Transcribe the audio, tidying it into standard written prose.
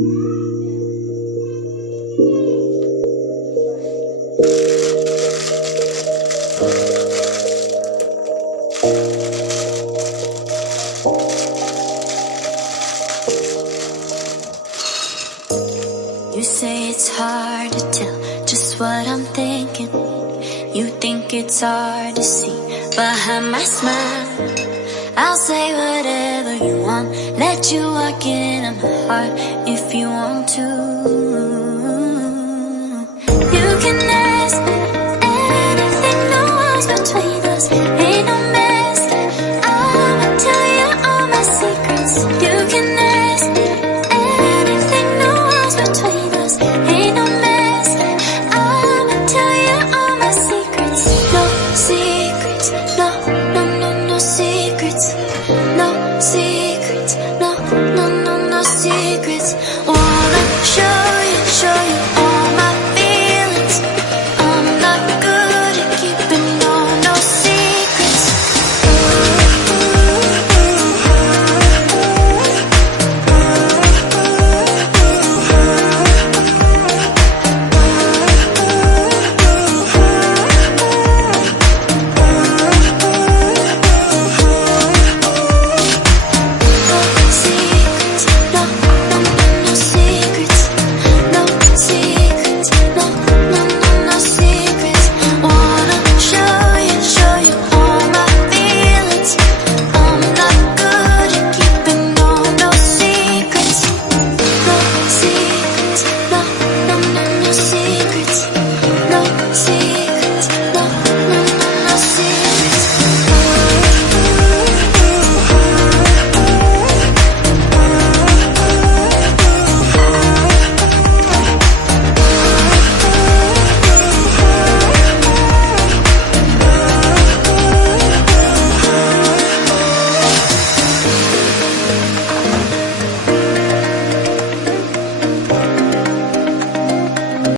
You say it's hard to tell just what I'm thinking. You think it's hard to see behind my smile. I'll say whatever you want, let you walk into my heart if you want to. You can ask me anything, no walls between us, ain't no mess. I'ma tell you all my secrets. You can ask me anything, no walls between us, ain't no mess. I'ma tell you all my secrets. No secrets, no, no, no, no secrets. No secrets, no, no, no, no secrets.